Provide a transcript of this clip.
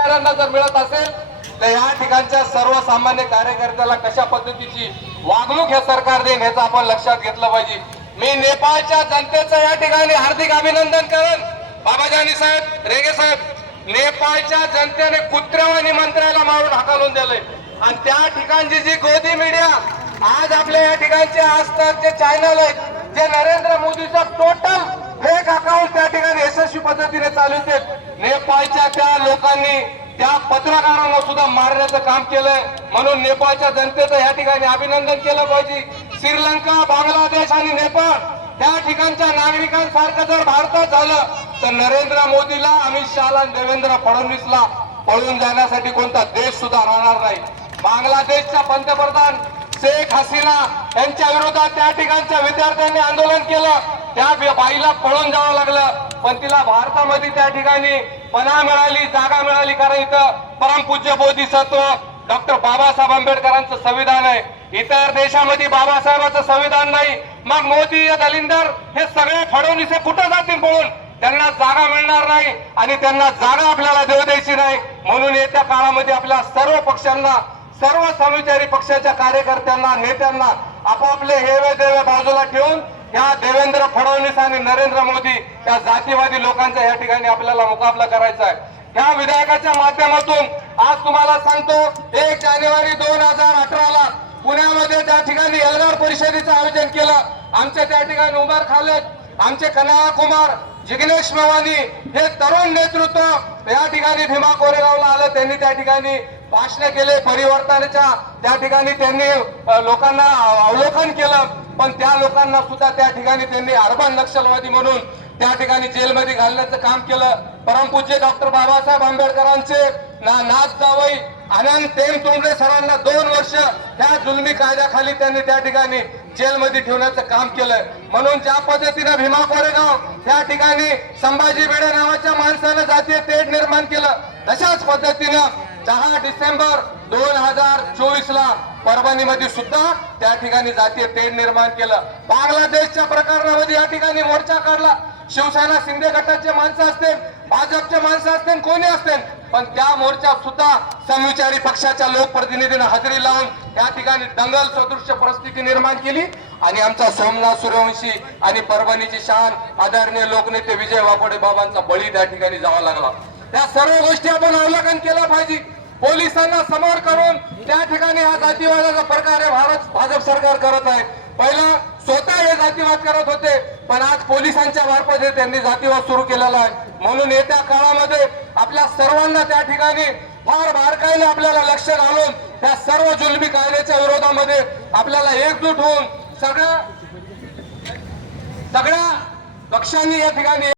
अधिकाऱ्यांना जर मिळत असेल तर या ठिकाणच्या सर्वसामान्य कार्यकर्त्याला कशा पद्धतीची वागणूक हे सरकार देईन याचं आपण लक्षात घेतलं पाहिजे। मी नेपाळच्या जनतेचं या ठिकाणी हार्दिक अभिनंदन करेन। बाबाजानी साहेब, रेगे साहेब, नेपाळच्या जनतेने कुत्र्यावानी मंत्र्याला मारून हाकलून दिले आणि त्या ठिकाणची जी गोदी मीडिया आज आपल्या या ठिकाणचे आजतकचे चॅनल आहेत, जे नरेंद्र मोदीचा टोटल फेक अकाउंट त्या ठिकाणी यशस्वी पद्धतीने चालवते, नेपाळच्या त्या लोकांनी त्या पत्रकारांना सुद्धा मारण्याचं काम केलंय। म्हणून नेपाळच्या जनतेचं या ठिकाणी अभिनंदन केलं पाहिजे। श्रीलंका, बांगलादेश आणि नेपाळ त्या ठिकाणच्या नागरिकांसारखं जर भारतात झालं तर नरेंद्र मोदीला, अमित शहाला, देवेंद्र फडणवीसला पळून जाण्यासाठी कोणता देश सुद्धा राहणार नाही। बांगलादेशच्या पंतप्रधान शेख हसीना यांच्या विरोधात त्या ठिकाणच्या विद्यार्थ्यांनी आंदोलन केलं, त्या बाईला पळून जावं लागलं, पण तिला भारतामध्ये त्या ठिकाणी पनाह मिळाली, जागा मिळाली, कारण इथं परमपूज्य बोधिसत्व डॉक्टर बाबासाहेब आंबेडकरांचं संविधान आहे। इतर देशामध्ये बाबासाहेबांचं संविधान नाही, मग मोदी या दलिंदर हे सगळे फडणवीस कुठं जातील पळून? त्यांना जागा मिळणार नाही आणि त्यांना जागा आपल्याला देऊ द्यायची नाही। म्हणून येत्या काळामध्ये आपल्या सर्व पक्षांना, सर्व समविचारी पक्षाच्या कार्यकर्त्यांना, नेत्यांना आपापले हेवे देवे बाजूला ठेवून या देवेंद्र फडणवीस आणि नरेंद्र मोदी या जातीवादी लोकांचा या ठिकाणी आपल्याला मुकाबला करायचा आहे। या विधेयकाच्या माध्यमातून आज तुम्हाला सांगतो, 1 जानेवारी 2018ला पुण्यामध्ये त्या ठिकाणी एल्गार परिषदेचं आयोजन केलं। आमच्या त्या ठिकाणी उमर खालेद, आमचे कन्हैया कुमार, जिग्नेश मेवानी हे तरुण नेतृत्व या ठिकाणी भीमा कोरेगावला आलं। त्यांनी त्या ठिकाणी भाषण केले, परिवर्तनाच्या त्या ठिकाणी त्यांनी लोकांना अवलोकन केलं, पण त्या लोकांना सुद्धा त्या ठिकाणी त्यांनी अर्बन नक्षलवादी म्हणून त्या ठिकाणी जेलमध्ये घालण्याचं काम केलं। परमपूज्य डॉक्टर बाबासाहेब आंबेडकरांचे नाथ जावई अनंत तेलतुंबडे सरांना 2 वर्ष ह्या जुलमी कायद्याखाली त्यांनी त्या ठिकाणी जेलमध्ये ठेवण्याचं काम केलंय। म्हणून ज्या पद्धतीने भीमा कोरेगाव त्या ठिकाणी संभाजी भिडे नावाच्या माणसानं जातीय तेढ निर्माण केलं, तशाच पद्धतीनं 10 डिसेंबर 2024ला परभणीमध्ये सुद्धा त्या ठिकाणी जातीय तेढ निर्माण केलं। बांगलादेशच्या प्रकरणामध्ये या ठिकाणी मोर्चा काढला। शिवसेना शिंदे गटाचे माणसं असतील, भाजपचे माणसं असतील, कोणी असतील, पण त्या मोर्चात सुद्धा समविचारी पक्षाच्या लोकप्रतिनिधींना हजेरी लावून त्या ठिकाणी दंगल सदृश्य परिस्थिती निर्माण केली आणि आमचा सोमनाथ सूर्यवंशी आणि परभणीची शान आदरणीय लोकनेते विजय वाकोडे बाबांचा बळी त्या ठिकाणी जावा लागला। त्या सर्व गोष्टी आपण अवलोकन केलं पाहिजे। पोलिसांना समोर करून त्या ठिकाणी हा जातीवादाचा प्रकार भाजप सरकार करत आहे। पहिला स्वतः हे जातीवाद करत होते, पण आज पोलिसांच्या मार्फत त्यांनी जातीवाद सुरू केलेला आहे। म्हणून येत्या काळामध्ये आपल्या सर्वांना त्या ठिकाणी फार बारकाईने आपल्याला लक्ष घालून त्या सर्व जुलमी कायद्याच्या विरोधामध्ये आपल्याला एकजूट होऊन सगळ्या पक्षांनी या ठिकाणी